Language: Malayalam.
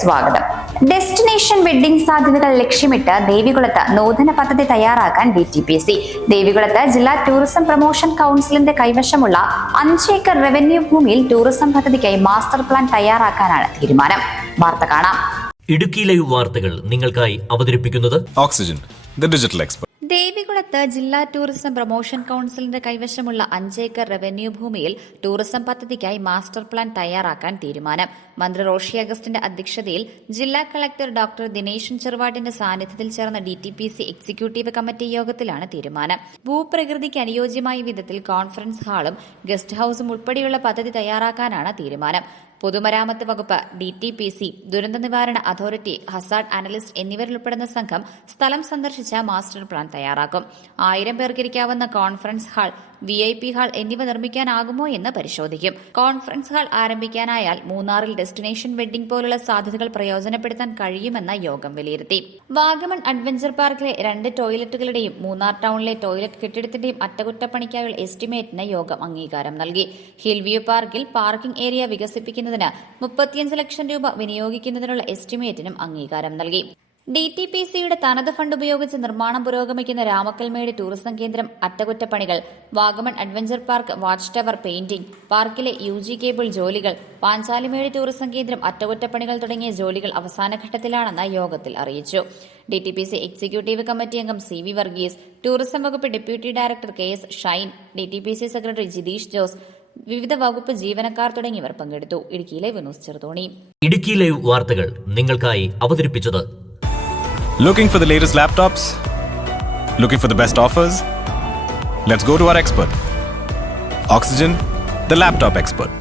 സ്വാഗതം. ഡെസ്റ്റിനേഷൻ വെഡ്ഡിംഗ് സാധ്യതകൾ ലക്ഷ്യമിട്ട് ദേവികുളത്ത് നൂതന പദ്ധതി തയ്യാറാക്കാൻ ഡി ടി പി സി ദേവികുളത്ത് ജില്ലാ ടൂറിസം പ്രൊമോഷൻ കൗൺസിലിന്റെ കൈവശമുള്ള അഞ്ചേക്കർ റവന്യൂ ഭൂമിയിൽ ടൂറിസം പദ്ധതിക്കായി മാസ്റ്റർ പ്ലാൻ തയ്യാറാക്കാനാണ് തീരുമാനം. വാർത്ത കാണാം. ഇടുക്കി ലൈവ് വാർത്തകൾ നിങ്ങൾക്കായി അവതരിപ്പിക്കുന്നത് ഓക്സിജൻ ദി ഡിജിറ്റൽ expert. ദേവികുളത്ത് ജില്ലാ ടൂറിസം പ്രൊമോഷൻ കൌൺസിലിന്റെ കൈവശമുള്ള അഞ്ചേക്കർ റവന്യൂ ഭൂമിയിൽ ടൂറിസം പദ്ധതിക്കായി മാസ്റ്റർ പ്ലാൻ തയ്യാറാക്കാൻ തീരുമാനം. മന്ത്രി റോഷി അഗസ്റ്റിന്റെ അധ്യക്ഷതയിൽ ജില്ലാ കളക്ടർ ഡോക്ടർ ദിനേശൻ ചെറുവാട്ടിന്റെ സാന്നിധ്യത്തിൽ ചേർന്ന D T P C executive committee യോഗത്തിലാണ് തീരുമാനം. ഭൂപ്രകൃതിക്ക് അനുയോജ്യമായ വിധത്തിൽ കോൺഫറൻസ് ഹാളും ഗസ്റ്റ് ഹൌസും ഉൾപ്പെടെയുള്ള പദ്ധതി തയ്യാറാക്കാനാണ് തീരുമാനം. പൊതുമരാമത്ത് വകുപ്പ് ഡി ടി പി സി ദുരന്ത നിവാരണ അതോറിറ്റി ഹസാഡ് അനലിസ്റ്റ് എന്നിവരുൾപ്പെടുന്ന സംഘം സ്ഥലം സന്ദർശിച്ച മാസ്റ്റർ പ്ലാൻ തയ്യാറാക്കും. ആയിരം പേർക്കിരിക്കാവുന്ന conference hall V I P hall എന്നിവ നിർമ്മിക്കാനാകുമോ എന്ന് പരിശോധിക്കും. കോൺഫറൻസ് ഹാൾ ആരംഭിക്കാനായാൽ മൂന്നാറിൽ ഡെസ്റ്റിനേഷൻ വെഡ്ഡിംഗ് പോലുള്ള സാധ്യതകൾ പ്രയോജനപ്പെടുത്താൻ കഴിയുമെന്ന യോഗം വിലയിരുത്തി. വാഗമൺ അഡ്വഞ്ചർ പാർക്കിലെ രണ്ട് ടോയ്ലറ്റുകളുടെയും മൂന്നാർ ടൗണിലെ ടോയ്ലറ്റ് കെട്ടിടത്തിന്റെയും അറ്റകുറ്റപ്പണിക്കായുള്ള എസ്റ്റിമേറ്റിന് യോഗം അംഗീകാരം നൽകി. ഹിൽവ്യൂ പാർക്കിൽ പാർക്കിംഗ് ഏരിയ വികസിപ്പിക്കുന്നതിന് മുപ്പത്തിയഞ്ച് ലക്ഷം രൂപ വിനിയോഗിക്കുന്നതിനുള്ള എസ്റ്റിമേറ്റിനും അംഗീകാരം നൽകി. ഡി ടി പി സിയുടെ തനത് ഫണ്ട് ഉപയോഗിച്ച് നിർമ്മാണം പുരോഗമിക്കുന്ന രാമക്കൽമേട് ടൂറിസം കേന്ദ്രം അറ്റകുറ്റപ്പണികൾ Vagamon adventure park watch tower painting പാർക്കിലെ യു ജി കേബിൾ ജോലികൾ പാഞ്ചാലിമേട് ടൂറിസം കേന്ദ്രം അറ്റകുറ്റപ്പണികൾ തുടങ്ങിയ ജോലികൾ അവസാനഘട്ടത്തിലാണെന്ന് യോഗത്തിൽ അറിയിച്ചു. D T P C executive committee അംഗം സി വി വർഗീസ് ടൂറിസം വകുപ്പ് deputy director K S Shine D T P C secretary Jitheesh Jose വിവിധ വകുപ്പ് ജീവനക്കാർ തുടങ്ങിയവർ പങ്കെടുത്തു. Idukki live news Cheruthoni. Idukki live വാർത്തകൾ നിങ്ങൾക്കായി അവതരിപ്പിച്ചത് Looking for the latest laptops? Looking for the best offers? Let's go to our expert. Oxygen, the laptop expert.